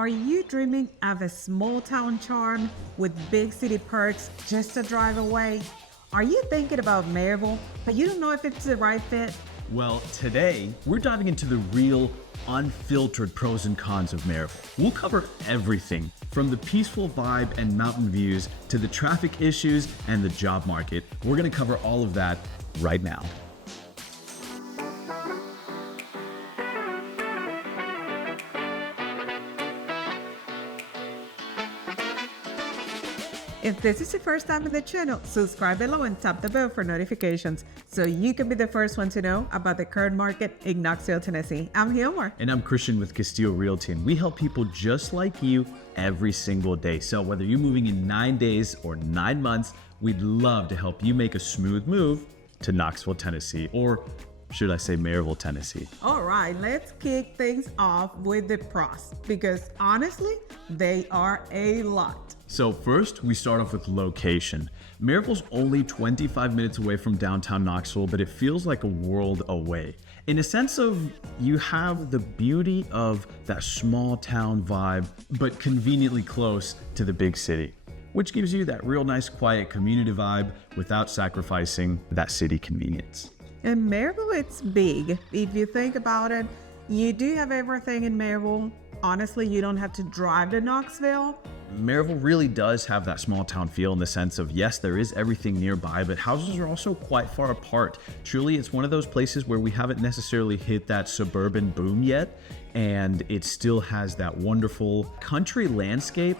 Are you dreaming of a small town charm with big city perks just a drive away? Are you thinking about Maryville, but you don't know if it's the right fit? Well, today we're diving into the real, unfiltered pros and cons of Maryville. We'll cover everything from the peaceful vibe and mountain views to the traffic issues and the job market. We're going to cover all of that right now. If this is your first time in the channel, subscribe below and tap the bell for notifications so you can be the first one to know about the current market in Knoxville, Tennessee. I'm Hilmar. And I'm Christian with Castillo Realty, and we help people just like you every single day. So whether you're moving in 9 days or 9 months, we'd love to help you make a smooth move to Knoxville, Tennessee, or should I say Maryville, Tennessee. All right, let's kick things off with the pros because honestly, they are a lot. So first, we start off with location. Maryville's only 25 minutes away from downtown Knoxville, but it feels like a world away. In a sense of, you have the beauty of that small town vibe, but conveniently close to the big city, which gives you that real nice, quiet community vibe without sacrificing that city convenience. In Maryville, it's big. If you think about it, you do have everything in Maryville. Honestly, you don't have to drive to Knoxville. Maryville really does have that small town feel in the sense of, yes, there is everything nearby, but houses are also quite far apart. Truly, it's one of those places where we haven't necessarily hit that suburban boom yet, and it still has that wonderful country landscape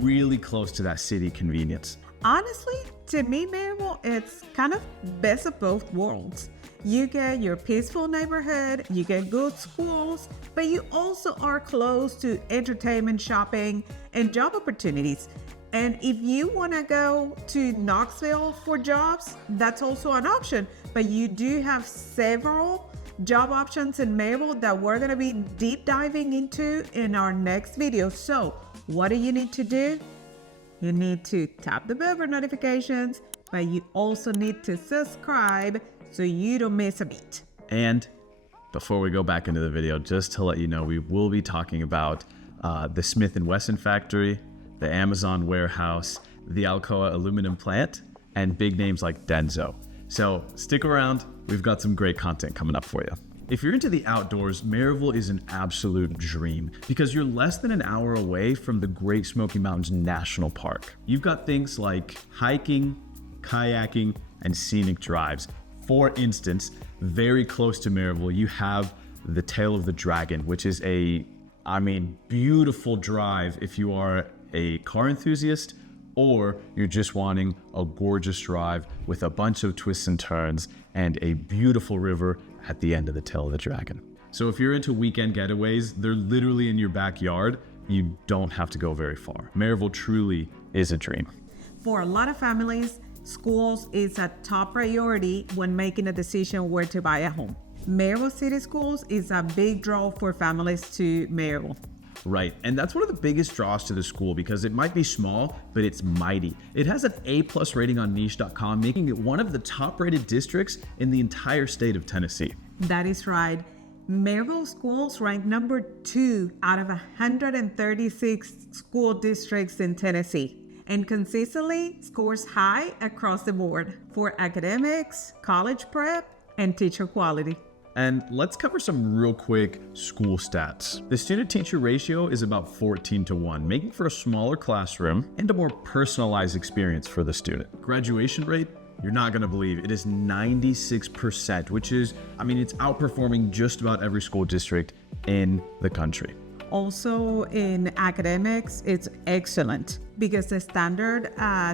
really close to that city convenience. Honestly, to me, Maryville, it's kind of best of both worlds. You get your peaceful neighborhood, you get good schools, but you also are close to entertainment, shopping, and job opportunities. And if you want to go to Knoxville for jobs, that's also an option. But you do have several job options in Maryville that we're going to be deep diving into in our next video. So what do you need to do? You need to tap the bell for notifications, but you also need to subscribe so you don't miss a beat. And before we go back into the video, just to let you know, we will be talking about the Smith & Wesson factory, the Amazon warehouse, the Alcoa aluminum plant, and big names like Denso. So stick around, we've got some great content coming up for you. If you're into the outdoors, Maryville is an absolute dream because you're less than an hour away from the Great Smoky Mountains National Park. You've got things like hiking, kayaking, and scenic drives. For instance, very close to Maryville, you have the Tail of the Dragon, which is beautiful drive if you are a car enthusiast or you're just wanting a gorgeous drive with a bunch of twists and turns and a beautiful river at the end of the Tail of the Dragon. So if you're into weekend getaways, they're literally in your backyard. You don't have to go very far. Maryville truly is a dream. For a lot of families, schools is a top priority when making a decision where to buy a home. Maryville City Schools is a big draw for families to Maryville. Right, and that's one of the biggest draws to the school because it might be small, but it's mighty. It has an A+ rating on niche.com, making it one of the top rated districts in the entire state of Tennessee. That is right. Maryville schools rank number 2 out of 136 school districts in Tennessee and consistently scores high across the board for academics, college prep, and teacher quality. And let's cover some real quick school stats. The student-teacher ratio is about 14:1, making for a smaller classroom and a more personalized experience for the student. Graduation rate, you're not gonna believe, it is 96%, which is, it's outperforming just about every school district in the country. Also in academics, it's excellent because the standard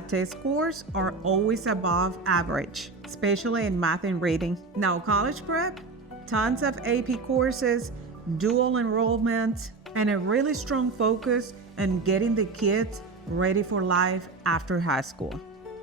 test scores are always above average, especially in math and reading. Now, college prep, tons of AP courses, dual enrollment, and a really strong focus on getting the kids ready for life after high school.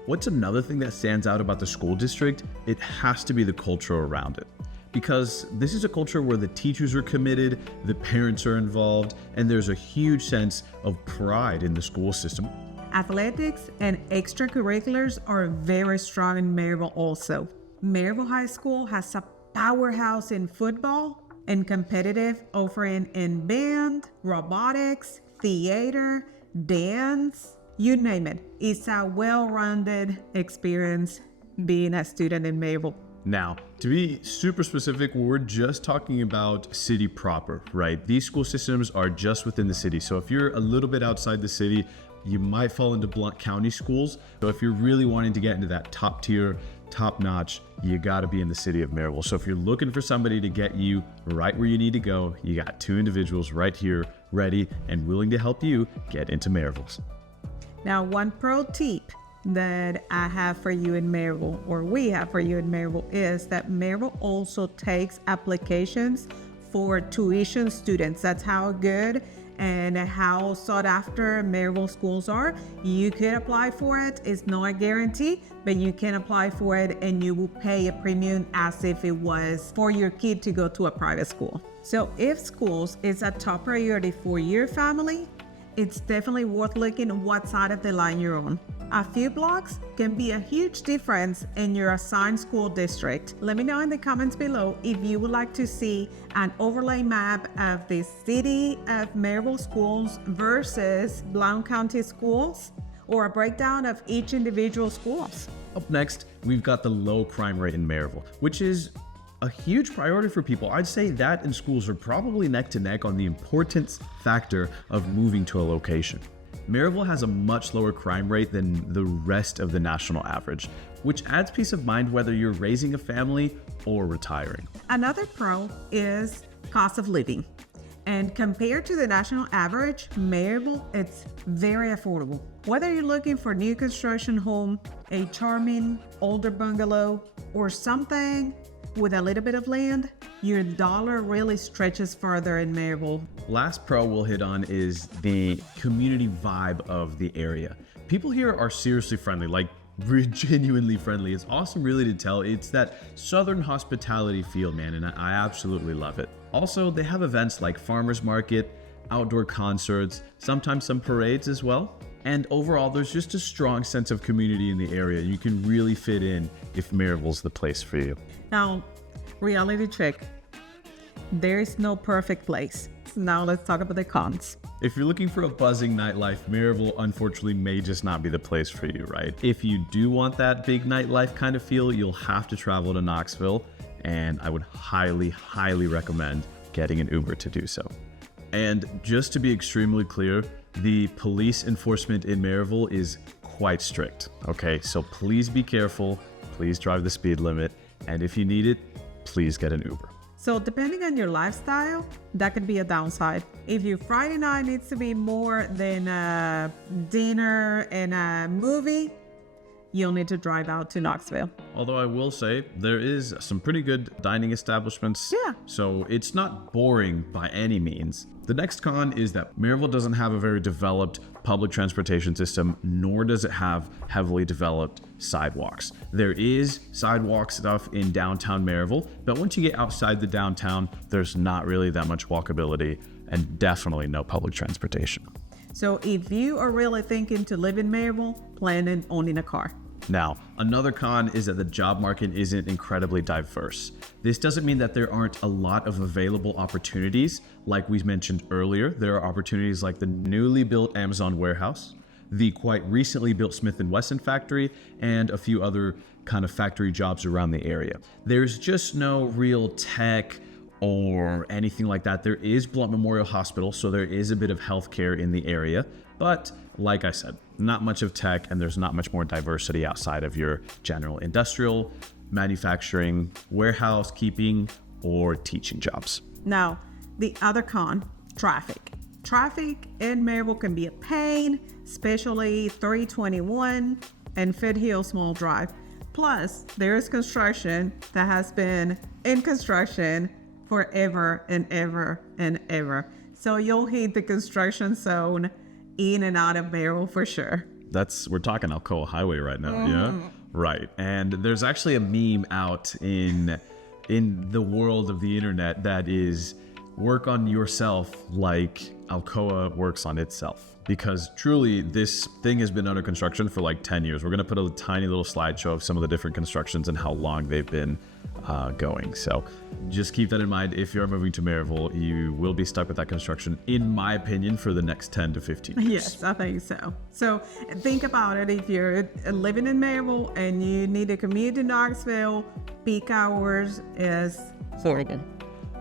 What's another thing that stands out about the school district? It has to be the culture around it. Because this is a culture where the teachers are committed, the parents are involved, and there's a huge sense of pride in the school system. Athletics and extracurriculars are very strong in Maryville also. Maryville High School has a powerhouse in football and competitive offering in band, robotics, theater, dance, you name it. It's a well-rounded experience being a student in Maryville. Now, to be super specific, we're just talking about city proper, right? These school systems are just within the city. So if you're a little bit outside the city, you might fall into Blount County schools. So if you're really wanting to get into that top tier, top notch, you got to be in the city of Maryville. So if you're looking for somebody to get you right where you need to go, you got two individuals right here, ready and willing to help you get into Maryville's. Now, one pro tip that I have for you in Maryville, or we have for you in Maryville, is that Maryville also takes applications for tuition students. That's how good and how sought after Maryville schools are. You could apply for it. It's not a guarantee, but you can apply for it and you will pay a premium as if it was for your kid to go to a private school. So if schools is a top priority for your family, it's definitely worth looking at what side of the line you're on. A few blocks can be a huge difference in your assigned school district. Let me know in the comments below if you would like to see an overlay map of the city of Maryville schools versus Blount County schools, or a breakdown of each individual schools. Up next, we've got the low crime rate in Maryville, which is a huge priority for people. I'd say that and schools are probably neck to neck on the importance factor of moving to a location. Maryville has a much lower crime rate than the rest of the national average, which adds peace of mind whether you're raising a family or retiring. Another pro is cost of living. And compared to the national average, Maryville, it's very affordable. Whether you're looking for new construction home, a charming older bungalow, or something with a little bit of land, your dollar really stretches further in Maryville. Last pro we'll hit on is the community vibe of the area. People here are seriously friendly, like genuinely friendly. It's awesome really to tell. It's that southern hospitality feel, man, and I absolutely love it. Also, they have events like farmers market, outdoor concerts, sometimes some parades as well. And overall, there's just a strong sense of community in the area. You can really fit in if Maryville's the place for you. Now, reality check. There is no perfect place. So now let's talk about the cons. If you're looking for a buzzing nightlife, Maryville unfortunately may just not be the place for you, right? If you do want that big nightlife kind of feel, you'll have to travel to Knoxville, and I would highly, highly recommend getting an Uber to do so. And just to be extremely clear, the police enforcement in Maryville is quite strict, okay? So please be careful, please drive the speed limit, and if you need it, please get an Uber. So depending on your lifestyle, that could be a downside. If your Friday night needs to be more than a dinner and a movie, you'll need to drive out to Knoxville. Although I will say there is some pretty good dining establishments. Yeah. So it's not boring by any means. The next con is that Maryville doesn't have a very developed public transportation system, nor does it have heavily developed sidewalks. There is sidewalk stuff in downtown Maryville, but once you get outside the downtown, there's not really that much walkability and definitely no public transportation. So if you are really thinking to live in Maryville, plan on owning a car. Now, another con is that the job market isn't incredibly diverse. This doesn't mean that there aren't a lot of available opportunities. Like we mentioned earlier, there are opportunities like the newly built Amazon warehouse, the quite recently built Smith & Wesson factory, and a few other kind of factory jobs around the area. There's just no real tech or anything like that. There is Blount Memorial Hospital, so there is a bit of healthcare in the area, but like I said, not much of tech, and there's not much more diversity outside of your general industrial, manufacturing, warehouse keeping, or teaching jobs. Now, the other con, traffic. Traffic in Maryville can be a pain, especially 321 and Fed Hill Small Drive. Plus, there is construction that has been in construction forever and ever and ever. So you'll hit the construction zone in and out of Maryville for sure. We're talking Alcoa Highway right now, yeah? Right. And there's actually a meme out in the world of the internet that is work on yourself like Alcoa works on itself. Because truly, this thing has been under construction for like 10 years. We're going to put a tiny little slideshow of some of the different constructions and how long they've been going. So just keep that in mind. If you're moving to Maryville, you will be stuck with that construction, in my opinion, for the next 10 to 15 years. Yes, I think so. So think about it. If you're living in Maryville and you need to commute to Knoxville, peak hours is horrible.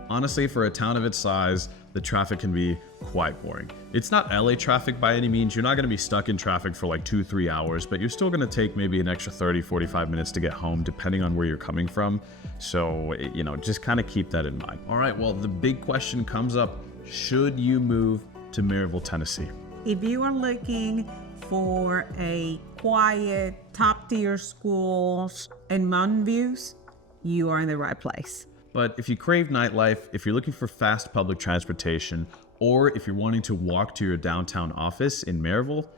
Honestly, for a town of its size, the traffic can be quite boring. It's not LA traffic by any means. You're not going to be stuck in traffic for like 2-3 hours, but you're still going to take maybe an extra 30-45 minutes to get home, depending on where you're coming from. So, just kind of keep that in mind. All right, well, the big question comes up. Should you move to Maryville, Tennessee? If you are looking for a quiet, top-tier schools and mountain views, you are in the right place. But if you crave nightlife, if you're looking for fast public transportation, or if you're wanting to walk to your downtown office in Maryville,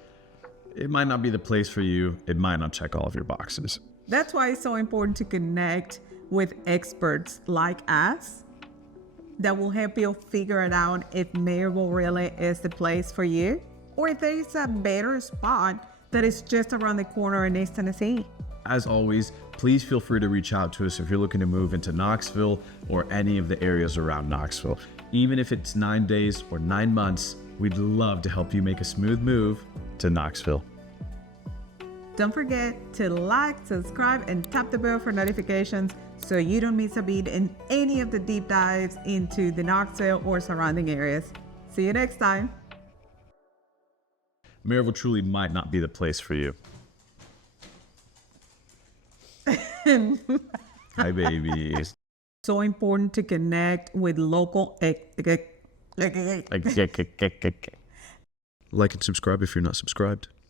it might not be the place for you. It might not check all of your boxes. That's why it's so important to connect with experts like us that will help you figure it out if Maryville really is the place for you, or if there is a better spot that is just around the corner in East Tennessee. As always, please feel free to reach out to us if you're looking to move into Knoxville or any of the areas around Knoxville. Even if it's 9 days or 9 months, we'd love to help you make a smooth move to Knoxville. Don't forget to like, subscribe, and tap the bell for notifications so you don't miss a beat in any of the deep dives into the Knoxville or surrounding areas. See you next time. Maryville truly might not be the place for you. Hi, babies. So important to connect with local. Like and subscribe if you're not subscribed.